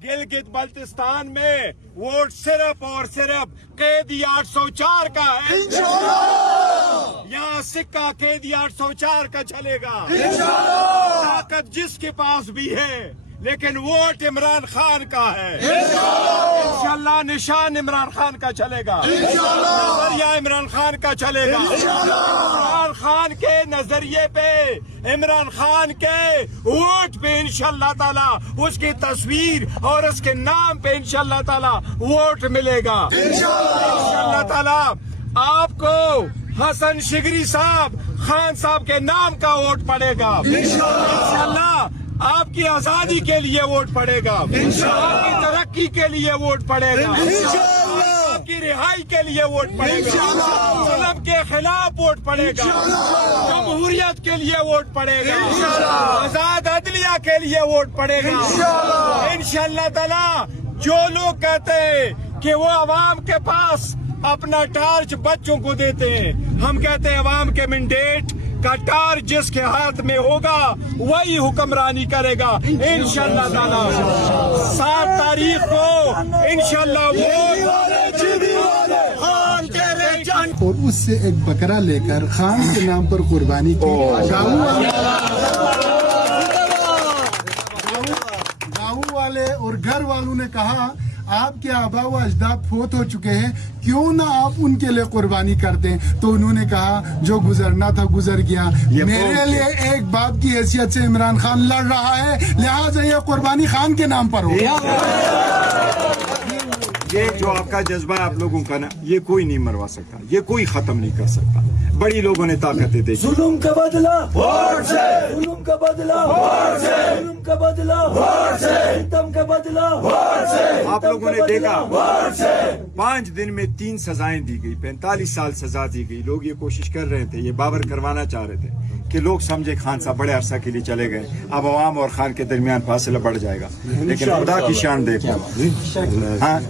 गिलगित बल्तिस्तान में वोट सिर्फ और सिर्फ कैदी 804 का है। यहाँ सिक्का कैदी 804 का चलेगा। ताकत जिसके पास भी है, लेकिन वोट इमरान खान का है। इंशाल्लाह निशान इमरान खान का चलेगा, नजरिया इमरान खान का चलेगा। इमरान खान के नजरिए पे, इमरान खान के वोट पे इंशाल्लाह ताला, उसकी तस्वीर और उसके नाम पे इंशाल्लाह ताला वोट मिलेगा। इंशाल्लाह ताला आपको हसन शिगरी साहब, खान साहब के नाम का वोट पड़ेगा। इंशाल्लाह आपकी आजादी के लिए वोट पड़ेगा, आपकी तरक्की के लिए वोट पड़ेगा, आपकी रिहाई के लिए वोट पड़ेगा, जुल्म के खिलाफ वोट पड़ेगा, जमहूरियत के लिए वोट पड़ेगा, आजाद अदलिया के लिए वोट पड़ेगा। इंशाअल्लाह ताला जो लोग कहते हैं कि वो अवाम के पास अपना टार्च बच्चों को देते हैं, हम कहते हैं अवाम के मैंडेट का टार्च जिसके हाथ में होगा वही हुक्मरानी करेगा। इंशाअल्लाह ताला 7 तारीख को इंशाअल्लाह और उससे एक बकरा लेकर खान के नाम पर कुर्बानी की। गाँव वाले और घर वालों ने कहा आपके आबा व अजदाद फोत हो चुके हैं, क्यों ना आप उनके लिए कुर्बानी करते हैं। तो उन्होंने कहा जो गुजरना था गुजर गया, मेरे लिए एक बाप की हैसियत से इमरान खान लड़ रहा है, लिहाजा ये कुर्बानी खान के नाम पर हो। ये जो आपका जज्बा है आप लोगों का ना, ये कोई नहीं मरवा सकता, ये कोई खत्म नहीं कर सकता। बड़ी लोगों ने ताकतें दी। जुल्म का बदला वोट से, जुल्म का बदला वोट से, जुल्म का बदला वोट से, सितम का बदला वोट से। आप लोगों ने देखा 5 दिन में 3 सजाएं दी गई, 45 साल सजा दी गई। लोग ये कोशिश कर रहे थे, ये बाबर करवाना चाह रहे थे कि लोग समझे खान साहब बड़े अरसा के लिए चले गए, अब अवाम और खान के दरमियान फासला बढ़ जाएगा। लेकिन खुदा की शान देखो, हाँ